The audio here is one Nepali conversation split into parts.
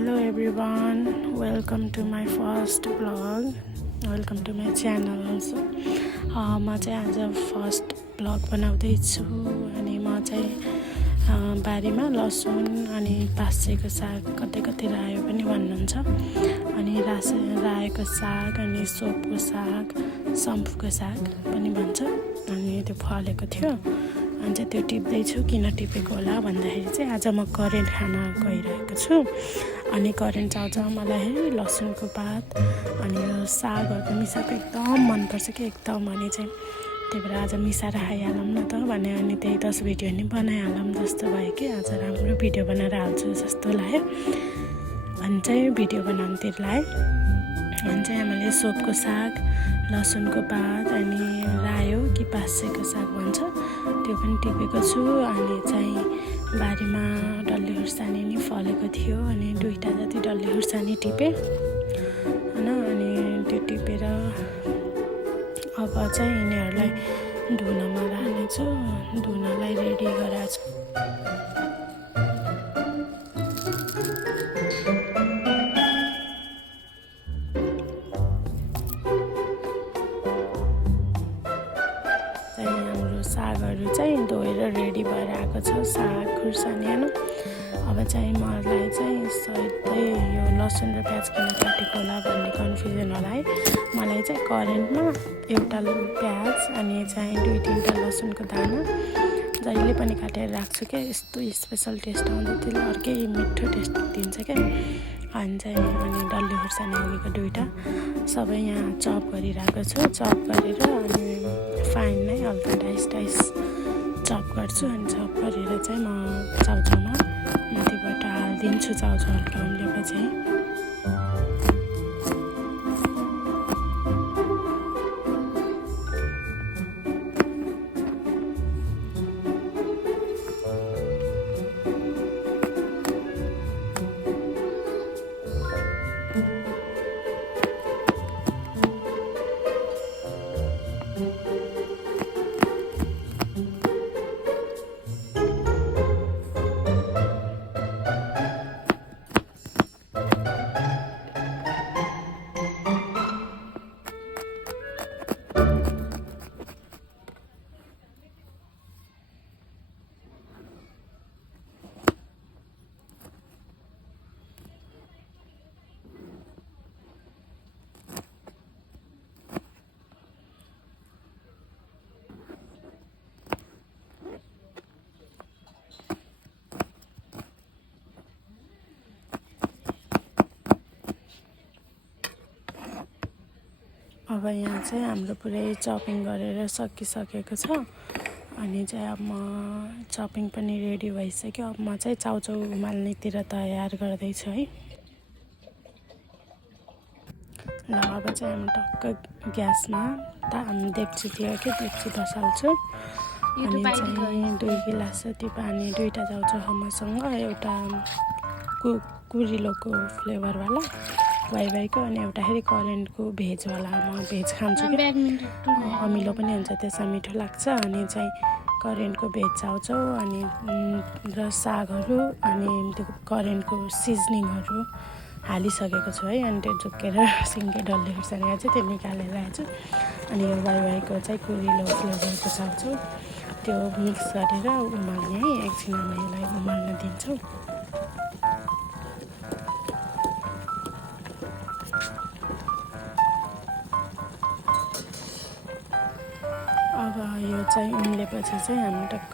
Hello everyone, welcome to my first vlog, welcome to my channel also. म चाहिँ आज फर्स्ट भ्लग बनाउँदैछु अनि म चाहिँ बारीमा लसुन अनि पासेको साग कतै कतै रायो पनि भन्नुहुन्छ अनि रायोको साग अनि सोपको साग सम्फुको साग पनि भन्छ अनि त्यो फलेको थियो अनि चाहिँ त्यो टिप्दैछु। किन टिपेको होला भन्दाखेरि चाहिँ आज म करेन्ट खान गइरहेको छु अनि करेन्ट चाउचाउ मलाई लसुनको पात अनि यो सागहरू मिसाएको एकदम मनपर्छ कि एकदम अनि चाहिँ त्यही भएर आज मिसाएर खाइहालौँ न त भने अनि त्यही 10 भिडियो नि बनाइहालौँ जस्तो भयो कि आज राम्रो भिडियो बनाएर हाल्छु जस्तो लाग्यो अनि चाहिँ भिडियो बनाउनुतिर लाग्यो। अनि चाहिँ हामीले सोपको साग लसुनको पात अनि रायो कि पासेको साग भन्छ त्यो पनि टिपेको छु अनि चाहिँ बारीमा डल्ले खुर्सानी नि फलेको थियो अनि 2टा जति डल्ले खुर्सानी टिपेँ हैन अनि त्यो टिपेर अब चाहिँ यिनीहरूलाई धुनमा राख्नेछु। धुनलाई रेडी गराएको छु। हाम्रो सागहरू चाहिँ धोएर रेडी भएर आएको छ साग खुर्सानी हैन। अब चाहिँ मलाई चाहिँ सधैँ यो लसुन र प्याज किन काटेको होला भन्ने कन्फ्युजन होला है। मलाई चाहिँ करेन्टमा एउटा प्याज अनि चाहिँ 2-3टा लसुनको दाना जहिले पनि काटेर राख्छु क्या। यस्तो स्पेसल टेस्ट आउँछ त्यसले अर्कै मिठो टेस्ट दिन्छ क्या। अनि चाहिँ अनि डल्ले खुर्सानी लगेको 2टा सबै यहाँ चप गरिरहेको छु। चप गरेर अनि फाइन नै हल्का डाइस चप गर्छु अनि चप गरेर चाहिँ म चाउचाउमा माथिबाट हालिदिन्छु। चाउचाउ हल्का उम्लेपछि अब यहाँ चाहिँ हाम्रो पुरै चपिङ गरेर सकिसकेको छ अनि चाहिँ अब म चपिङ पनि रेडी भइसक्यो। अब म चाहिँ चाउचाउ उमाल्नेतिर तयार गर्दैछु है। ल अब चाहिँ हामी टक्क ग्यासमा डेक्ची थियो कि डेक्ची बसाल्छु अनि चाहिँ 2 गिलास जति पानी 2टा चाउचाउ मसँग एउटा कुरिलोको फ्लेभरवाला वाइवाईको अनि एउटा फेरि करेन्टको भेजवाला। म भेज खान्छु कि अमिलो पनि हुन्छ त्यसमा मिठो लाग्छ अनि चाहिँ करेन्टको भेज चाउचाउ अनि र सागहरू अनि त्यो करेन्टको सिजनिङहरू हालिसकेको छु है। अनि त्यो झुक्केर सिङ्गे डल्ले खुर्सानी चाहिँ त्यो निकालेर आएको छु अनि यो वाइवाईको चाहिँ कुरिलो फ्लेभरको चाउचाउ त्यो मिक्स गरेर उमाल्ने है। एकछिन हामी यसलाई उमाल्न दिन्छौँ। अब यो चाहिँ उम्लेपछि चाहिँ हामी टक्क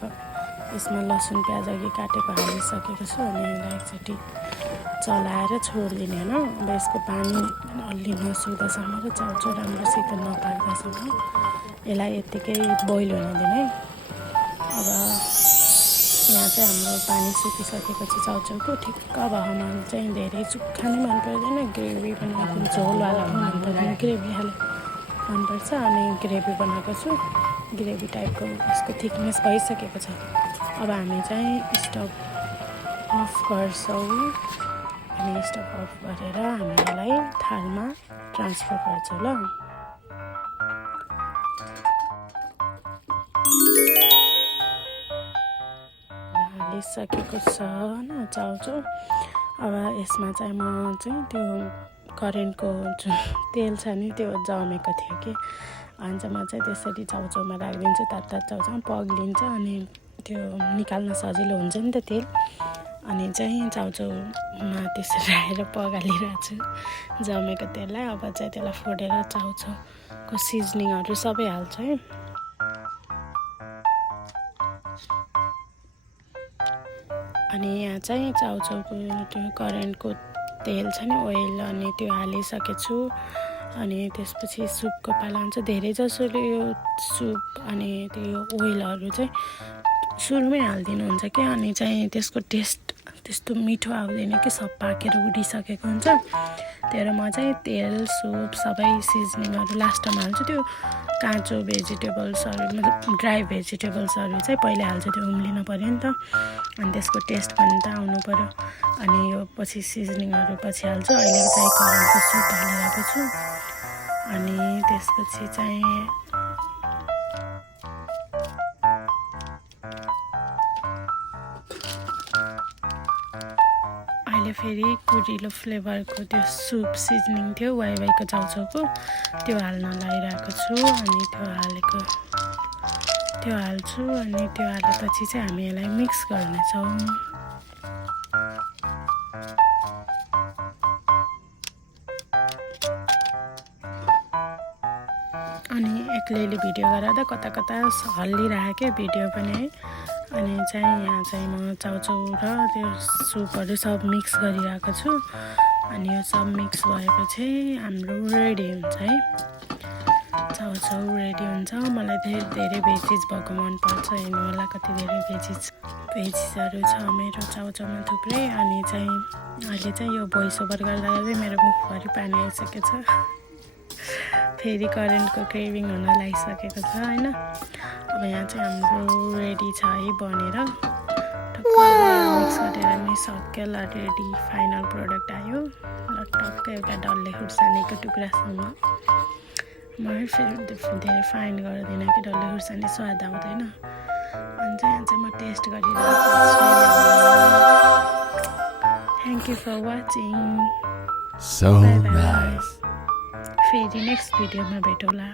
यसमा लसुन प्याज अघि काटेको हालिसकेको छु अनि यसलाई एकचोटि चलाएर छोडिदिने होइन। अब यसको पानी अलि नसुक्दासम्म र चाउचाउ राम्रोसित नपाक्दासम्म यसलाई यत्तिकै बोइल हुन दिने। अब यहाँ चाहिँ हाम्रो पानी सुकिसकेको छ चाउचाउको ठिक्क भएमा चाहिँ धेरै सुक्खा नै मन पर्दैन ग्रेभी पनि आफ्नो झोलवाला पनि मन पर्दैन ग्रेभी खाले मनपर्छ अनि ग्रेभी बनाएको छु। ग्रेभी टाइपको यसको थिकनेस भइसकेको छ। अब हामी चाहिँ स्टभ अफ गर्छौँ अनि स्टभ अफ गरेर हामी यसलाई थालमा ट्रान्सफर गर्छौँ। ल हालिसकेको छ न चाउचाउ अब यसमा चाहिँ म चाहिँ त्यो करेन्टको जुन तेल छ नि त्यो जमेको थियो कि अनि चाहिँ म चाहिँ त्यसरी चाउचाउमा राखिदिन्छु। तातो चाउचाउ पग्लिन्छ अनि त्यो निकाल्न सजिलो हुन्छ नि त तेल। अनि चाहिँ चाउचाउमा त्यसरी राखेर पगालिरहेको छु जमेको तेललाई। अब चाहिँ त्यसलाई फोडेर चाउचाउको सिजनिङहरू सबै हाल्छु है। अनि यहाँ चाहिँ चाउचाउको त्यो करेन्टको तेल छ नि ओइल अनि त्यो हालिसकेछु। अनि त्यसपछि सुपको पाला हुन्छ। धेरैजसोले यो सुप अनि त्यो ओइलहरू चाहिँ सुरुमै हालिदिनुहुन्छ क्या। अनि चाहिँ त्यसको टेस्ट त्यस्तो मिठो आउँदैन कि सब पाकेर उडिसकेको हुन्छ। त्यही म चाहिँ तेल सुप सबै सिजनिङहरू लास्टमा हाल्छु। त्यो काँचो भेजिटेबल्सहरू मतलब ड्राई भेजिटेबल्सहरू चाहिँ पहिला हाल्छु, त्यो उम्लिन पऱ्यो नि त। अनि त्यसको टेस्ट पनि त आउनु पऱ्यो। अनि यो पछि सिजनिङहरू पछि हाल्छु। अहिले चाहिँ करेन्टको सुप हालिरहेको छु। अनि त्यसपछि चाहिँ अहिले फेरि कुरिलो फ्लेभरको त्यो सुप सिजनिङ थियो वाइवाईको चाउचाउको, त्यो हाल्न लागिरहेको छु। अनि त्यो हाल्छु। अनि त्यो हालेपछि चाहिँ हामी यसलाई मिक्स गर्नेछौँ। अनि एक्लैले भिडियो गराउँदा कता कता हल्लिरहेको भिडियो पनि है। अनि चाहिँ यहाँ चाहिँ म चाउचाउ र त्यो सुपहरू सब मिक्स गरिरहेको छु। अनि यो सब मिक्स भएपछि हाम्रो रेडी हुन्छ है, चाउचाउ रेडी हुन्छ। मलाई धेरै भेजिज भएको मनपर्छ, हेर्नु होला कति धेरै भेजिजहरू छ मेरो चाउचाउमा थुप्रै। अनि चाहिँ अहिले चाहिँ यो भोइस ओभर गर्दा गर्दै मेरो मुखभरि पानी आइसकेको छ। फेरि करेन्टको क्रेभिङ हुन लागिसकेको छ होइन। अब यहाँ चाहिँ हाम्रो रेडी छ है बनेर मिक्स गरेर नि सक्यो ल। रेडी फाइनल प्रोडक्ट आयो ल। टक्क एउटा डल्ले खुर्सानीको टुक्रासँग म फेरि धेरै फाइन गर्दिनँ कि डल्ले खुर्सानी स्वाद आउँदैन। अनि चाहिँ यहाँ चाहिँ म टेस्ट गरिरहेको छु। Thank you for watching. So nice. फेरि नेक्स्ट भिडियोमा भेटौँला।